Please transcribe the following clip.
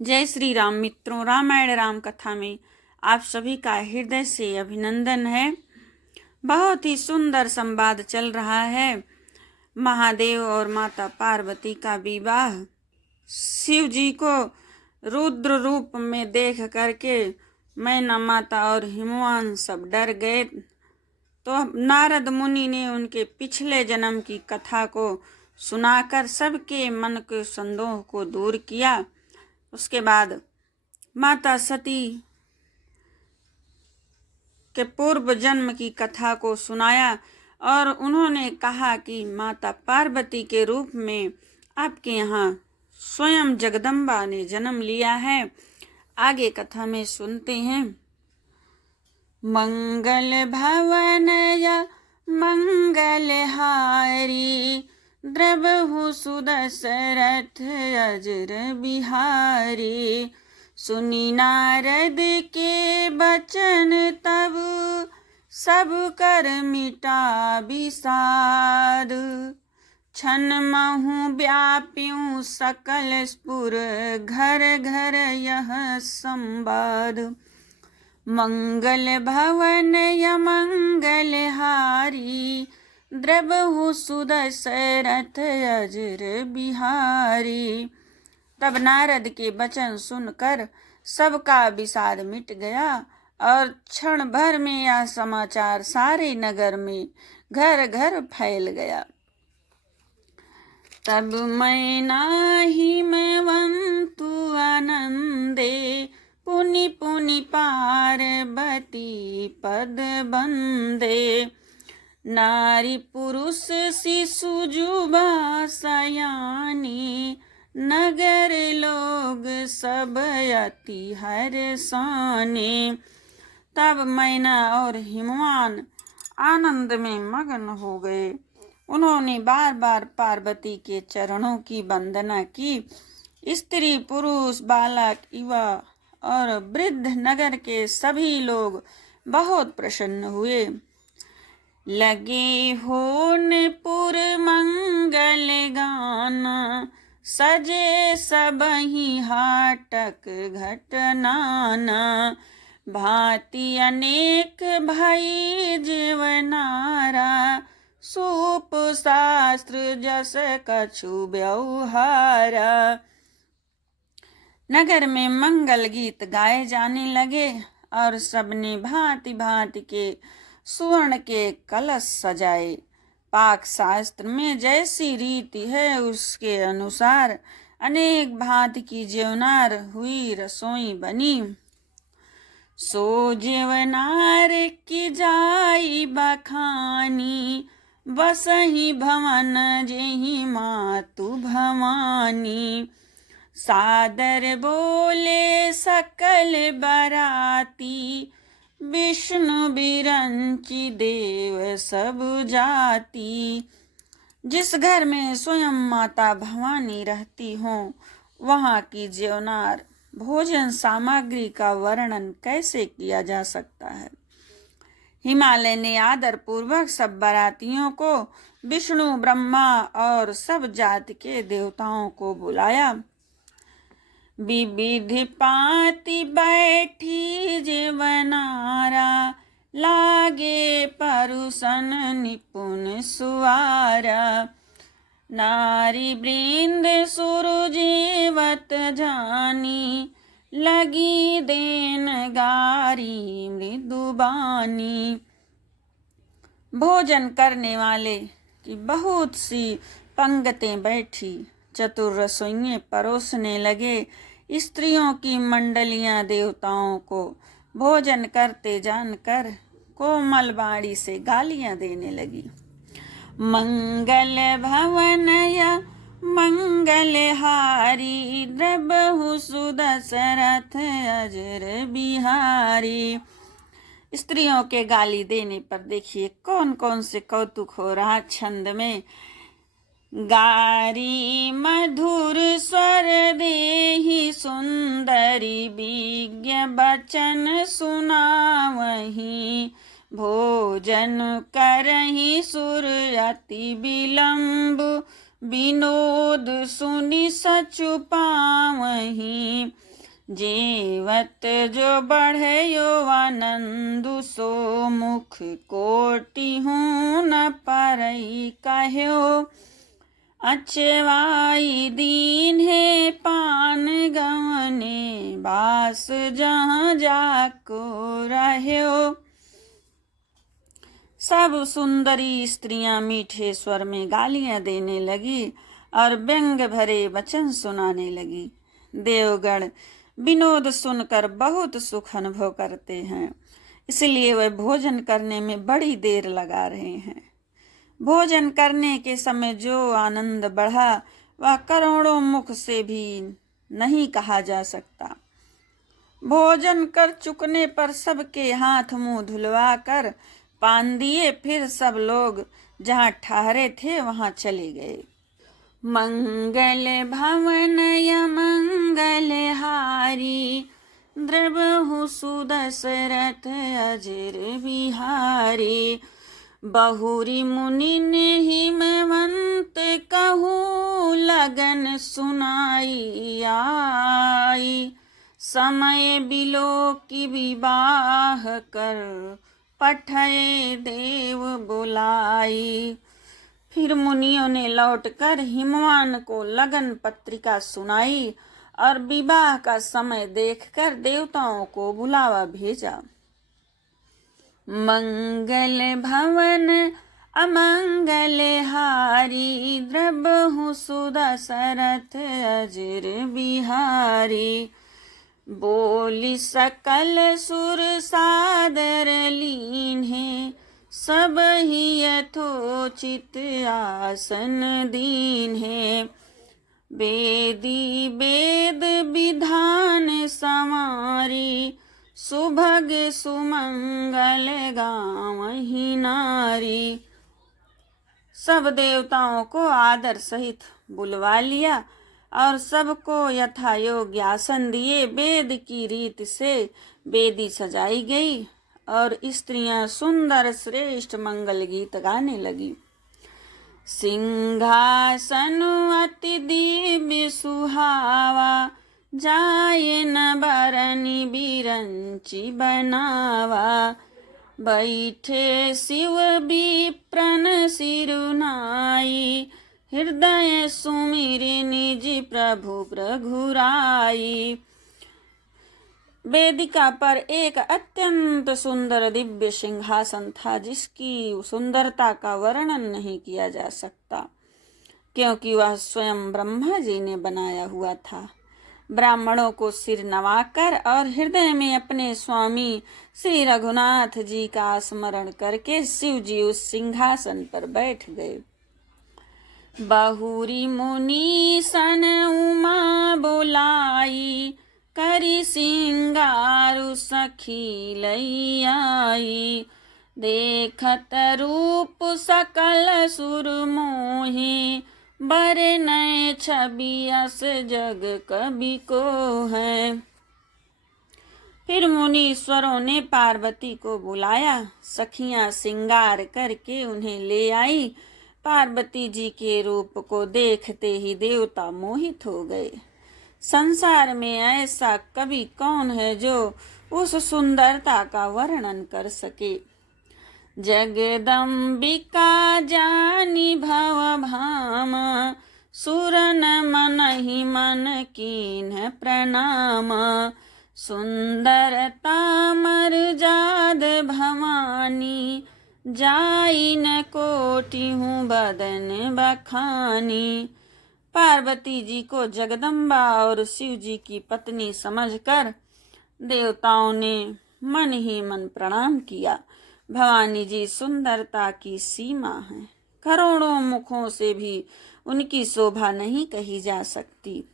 जय श्री राम मित्रों, रामायण राम कथा में आप सभी का हृदय से अभिनंदन है। बहुत ही सुंदर संवाद चल रहा है। महादेव और माता पार्वती का विवाह। शिव जी को रुद्र रूप में देख करके मैना माता और हिमवान सब डर गए। तो नारद मुनि ने उनके पिछले जन्म की कथा को सुनाकर सबके मन के संदेह को दूर किया। उसके बाद माता सती के पूर्व जन्म की कथा को सुनाया और उन्होंने कहा कि माता पार्वती के रूप में आपके यहाँ स्वयं जगदम्बा ने जन्म लिया है। आगे कथा में सुनते हैं। मंगल भवन या मंगल हारी, द्रबहु सुदशरथ अजर बिहारी। सुनी नारद के बचन तब, सब कर मिटा विषाद। क्षण महु व्याप्युं सकल स्पुर, घर घर यह संवाद। मंगल भवन या मंगल हारी, द्रबहु सुदशरथ अजर बिहारी। तब नारद के वचन सुनकर सबका विषाद मिट गया और क्षण भर में यह समाचार सारे नगर में घर घर फैल गया। तब मैना हिमवंतु आनंदे, पुनि पुनि पार्वती पद बंदे। नारी पुरुष शिशु जुबा सयानी, नगर लोग सब अति हर्षाने। तब मैना और हिमवान आनंद में मग्न हो गए। उन्होंने बार बार पार्वती के चरणों की वंदना की। स्त्री पुरुष बालक युवा और वृद्ध नगर के सभी लोग बहुत प्रसन्न हुए। लगे होनपुर मंगल गाना, सजे सबहि हाटक घटनाना। भांति अनेक भई जीवनारा, सूप शास्त्र जस कछु व्यवहारा। नगर में मंगल गीत गाए जाने लगे और सबने भांति भांति के सुवर्ण के कलश सजाए। पाक शास्त्र में जैसी रीति है उसके अनुसार अनेक भांति की जेवनार हुई, रसोई बनी। सो जेवनार की जाई बखानी, बसहि भवन जेहि मातु भवानी। सादर बोले सकल बराती, विष्णु बिरंची देव सब जाति। जिस घर में स्वयं माता भवानी रहती हो, वहाँ की जेवनार भोजन सामग्री का वर्णन कैसे किया जा सकता है। हिमालय ने आदर पूर्वक सब बारातियों को, विष्णु ब्रह्मा और सब जाति के देवताओं को बुलाया। विविधि पाति बैठी जेवनारा, लागे परुसन निपुण सुवारा। नारी वृंद सुरजीवत जानी, लगी देन गारी मृदुबानी। भोजन करने वाले की बहुत सी पंक्तियां बैठी, चतुर रसोइये परोसने लगे। स्त्रियों की मंडलियां देवताओं को भोजन करते जानकर कोमल बाणी से गालियां देने लगी। मंगल भवन या मंगल हारी, द्रबहु सुदशरथ अजर बिहारी। स्त्रियों के गाली देने पर देखिए कौन कौन से कौतुक हो रहा। छंद में गारी मधुर स्वर देहि, सुंदरी विज्ञ बचन सुनावही। भोजन करहि सुर अति विलंब, विनोद सुनि सचु पावही। जेवत जो बढ़यो आनंदु सो मुख कोटि हूँ न परई कह्यो। अचवाई दीन है पान गवने बास जहाँ जाको रह्यो। सब सुंदरी स्त्रियां मीठे स्वर में गालियां देने लगी और व्यंग भरे वचन सुनाने लगी। देवगण विनोद सुनकर बहुत सुख अनुभव करते हैं, इसलिए वह भोजन करने में बड़ी देर लगा रहे हैं। भोजन करने के समय जो आनंद बढ़ा वह करोड़ों मुख से भी नहीं कहा जा सकता। भोजन कर चुकने पर सबके हाथ मुंह धुलवा कर पान दिए, फिर सब लोग जहाँ ठहरे थे वहां चले गए। मंगल भवन मंगल हारी, द्रवहु सुदशरथ अजर बिहारी। बहुरी मुनि ने हिमवंत कहू, लगन सुनाई आई। समय बिलो की विवाह कर, पठय देव बुलाई। फिर मुनियों ने लौटकर हिमवान को लगन पत्रिका सुनाई और विवाह का समय देखकर देवताओं को बुलावा भेजा। मंगल भवन अमंगल हारी, द्रवहु सुदशरथ अजर बिहारी। बोली सकल सुर सादर लीन्हे, सब ही यथोचित आसन दीन्हे। वेदी वेद विधान समारी, सुभग सुमंगल गावहीं नारी। सब देवताओं को आदर सहित बुलवा लिया और सबको यथा योग्य आसन दिए। वेद की रीत से वेदी सजाई गई और स्त्रियां सुंदर श्रेष्ठ मंगल गीत गाने लगी। सिंहासन अति दिव्य सुहावा, जाय न बरनी बिरंची बनावा। बैठे शिव विप्रन सिरुनाई, हृदय सुमिरि निज प्रभु प्रघुराई। वेदिका पर एक अत्यंत सुंदर दिव्य सिंहासन था, जिसकी सुंदरता का वर्णन नहीं किया जा सकता, क्योंकि वह स्वयं ब्रह्मा जी ने बनाया हुआ था। ब्राह्मणों को सिर नवाकर और हृदय में अपने स्वामी श्री रघुनाथ जी का स्मरण करके शिव जी उस सिंहासन पर बैठ गए। बहुरी मुनि सन उमा बोलाई, करी सिंगारु सखी लई आई। देखत रूप सकल सुर मोहि, बरे नए छवि अस जग कवि को है। फिर मुनीश्वरों ने पार्वती को बुलाया। सखियां श्रृंगार करके उन्हें ले आई। पार्वती जी के रूप को देखते ही देवता मोहित हो गए। संसार में ऐसा कवि कौन है जो उस सुंदरता का वर्णन कर सके। जगदम्बिका जानी भव भाम, सुरन मनहि मन कीन्ह प्रणाम। सुंदरता मर्याद भवानी, जाई न कोटि हूँ बदन बखानी। पार्वती जी को जगदम्बा और शिव जी की पत्नी समझकर देवताओं ने मन ही मन प्रणाम किया। भवानी जी सुंदरता की सीमा है, करोड़ों मुखों से भी उनकी शोभा नहीं कही जा सकती।